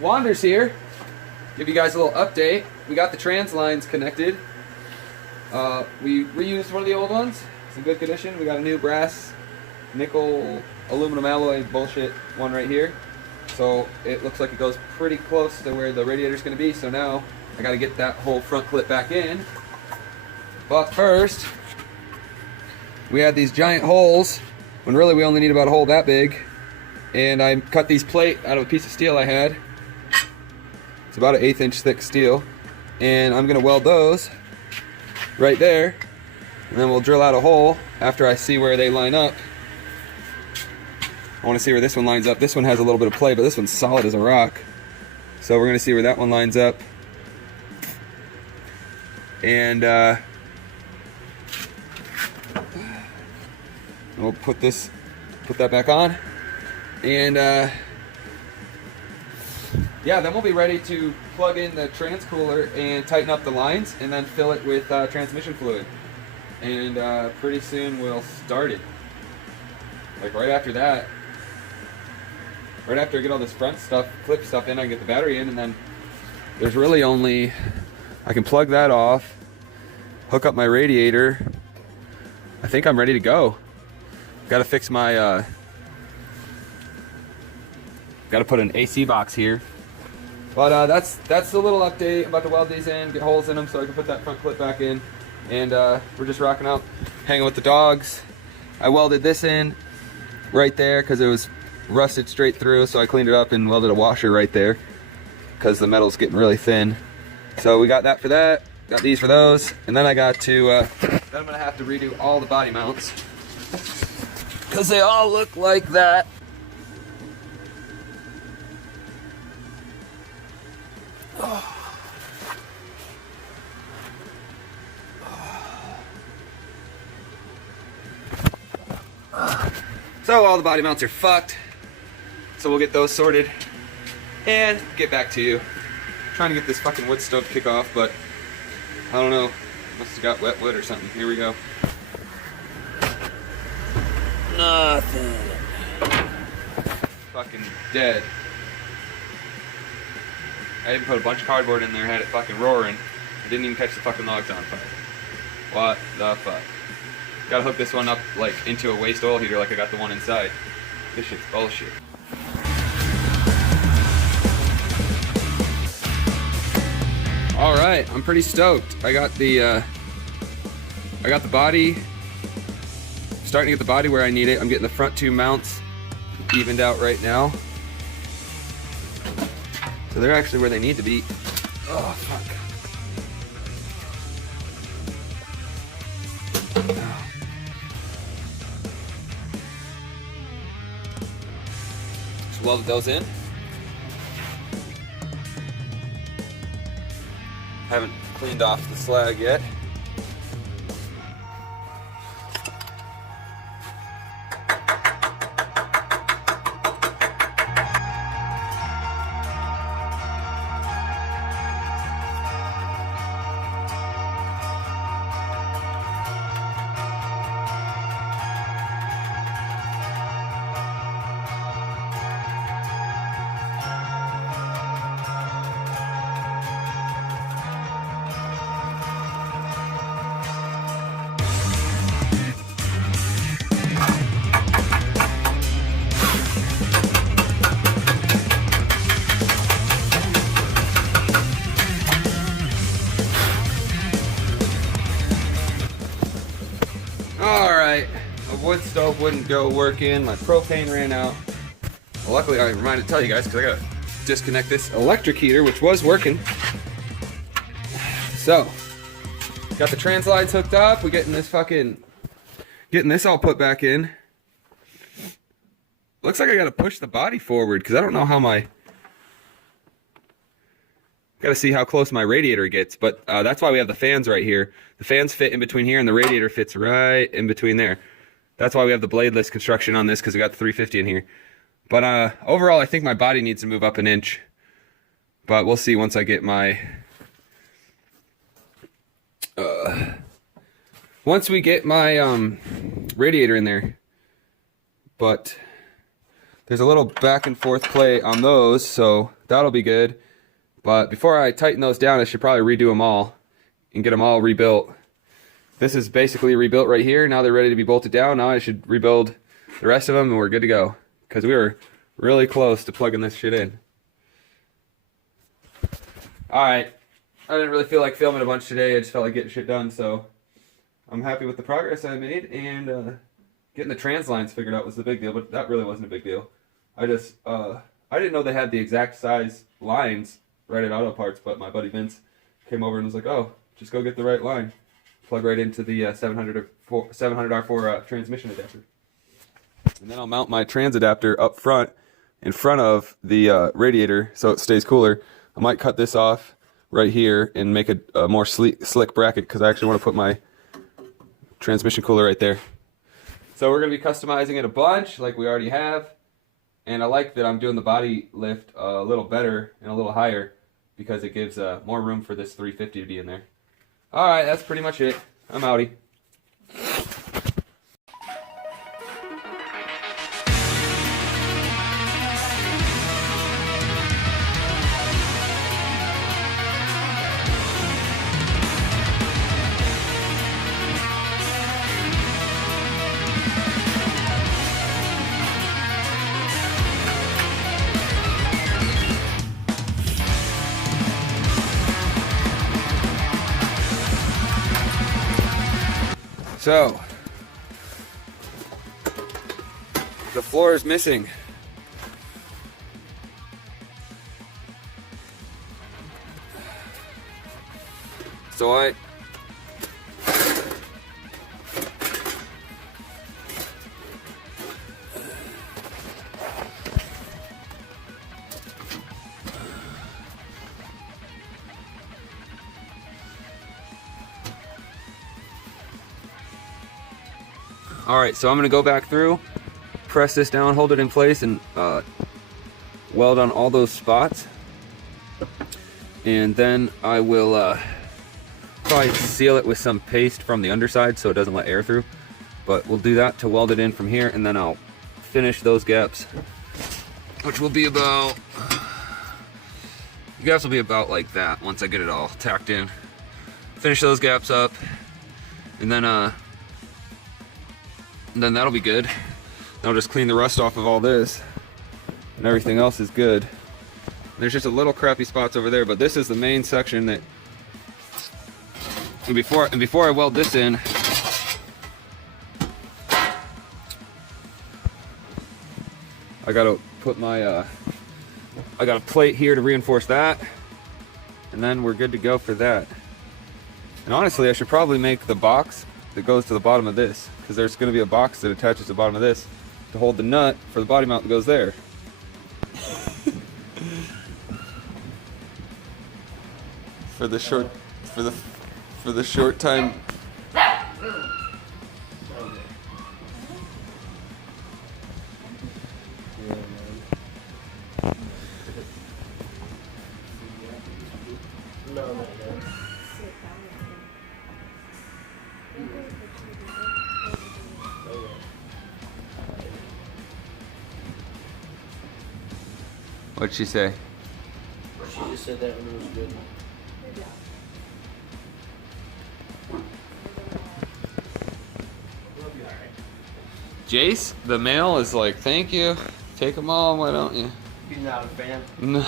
Wander's here. Give you guys a little update. We got the trans lines connected. We reused one of the old ones. It's in good condition. We got a new brass, nickel, aluminum alloy bullshit one right here. So it looks like it goes pretty close to where the radiator's going to be. So now I got to get that whole front clip back in. But first, we had these giant holes when really we only need about a hole that big. And I cut these plate out of a piece of steel I had. It's about an 1/8 inch thick steel. And I'm going to weld those right there. And then we'll drill out a hole after I see where they line up. I want to see where this one lines up. This one has a little bit of play, but this one's solid as a rock. So we're going to see where that one lines up. And we'll put that back on. And yeah, then we'll be ready to plug in the trans cooler and tighten up the lines and then fill it with transmission fluid. And pretty soon we'll start it. Like right after that, right after I get all this front stuff, clip stuff in, I can get the battery in, and then there's really only, I can plug that off, hook up my radiator. I think I'm ready to go. Got to fix my, got to put an AC box here. But that's the little update. I'm about to weld these in, get holes in them so I can put that front clip back in. And we're just rocking out, hanging with the dogs. I welded this in right there because it was rusted straight through, so I cleaned it up and welded a washer right there because the metal's getting really thin. So we got that for that, got these for those, and then I got to, then I'm gonna have to redo all the body mounts because they all look like that. So all the body mounts are fucked. So we'll get those sorted and get back to you. I'm trying to get this fucking wood stove to kick off, but I don't know. Must have got wet wood or something. Here we go. Nothing. Fucking dead. I even put a bunch of cardboard in there, had it fucking roaring. I didn't even catch the fucking logs on fire. What the fuck? Gotta hook this one up like into a waste oil heater like I got the one inside. This shit's bullshit. Alright, I'm pretty stoked. I got the body, starting to get the body where I need it. I'm getting the front two mounts evened out right now. So they're actually where they need to be. Oh, fuck. Just welded those in. Haven't cleaned off the slag yet. Alright, a wood stove wouldn't go working, my propane ran out. Well, luckily I reminded to tell you guys because I gotta disconnect this electric heater, which was working. So, got the trans lines hooked up, we're getting this all put back in. Looks like I gotta push the body forward because I don't know how gotta see how close my radiator gets, but that's why we have the fans right here. The fans fit in between here and the radiator fits right in between there. That's why we have the bladeless construction on this because we got the 350 in here. But overall, I think my body needs to move up an inch. But we'll see once I get my... once we get my radiator in there. But There's a little back and forth play on those, so that'll be good. But before I tighten those down, I should probably redo them all and get them all rebuilt. This is basically rebuilt right here. Now they're ready to be bolted down. Now I should rebuild the rest of them and we're good to go. Because we were really close to plugging this shit in. Alright, I didn't really feel like filming a bunch today. I just felt like getting shit done, so I'm happy with the progress I made, and getting the trans lines figured out was the big deal, but that really wasn't a big deal. I didn't know they had the exact size lines right at Auto Parts, but my buddy Vince came over and was like, oh, just go get the right line. Plug right into the 700R4 transmission adapter. And then I'll mount my trans adapter up front, in front of the radiator, so it stays cooler. I might cut this off right here and make a more slick bracket, because I actually want to put my transmission cooler right there. So we're going to be customizing it a bunch like we already have. And I like that I'm doing the body lift a little better and a little higher, because it gives more room for this 350 to be in there. Alright, that's pretty much it. I'm outie. So, the floor is missing. So Alright, so I'm going to go back through, press this down, hold it in place, and weld on all those spots. And then I will probably seal it with some paste from the underside so it doesn't let air through. But we'll do that to weld it in from here, and then I'll finish those gaps, which will be about... The gaps will be about like that once I get it all tacked in. Finish those gaps up, and then that'll be good. I'll just clean the rust off of all this, and everything else is good. There's just a little crappy spots over there, but this is the main section that. And before I weld this in, I gotta put my I got a plate here to reinforce that, and then we're good to go for that. And honestly, I should probably make the box that goes to the bottom of this, because there's going to be a box that attaches to the bottom of this to hold the nut for the body mount that goes there. for the short time. What'd she say? She just said that one was good. Jace, the male, is like, thank you. Take them all, why don't you? You're not a fan? No.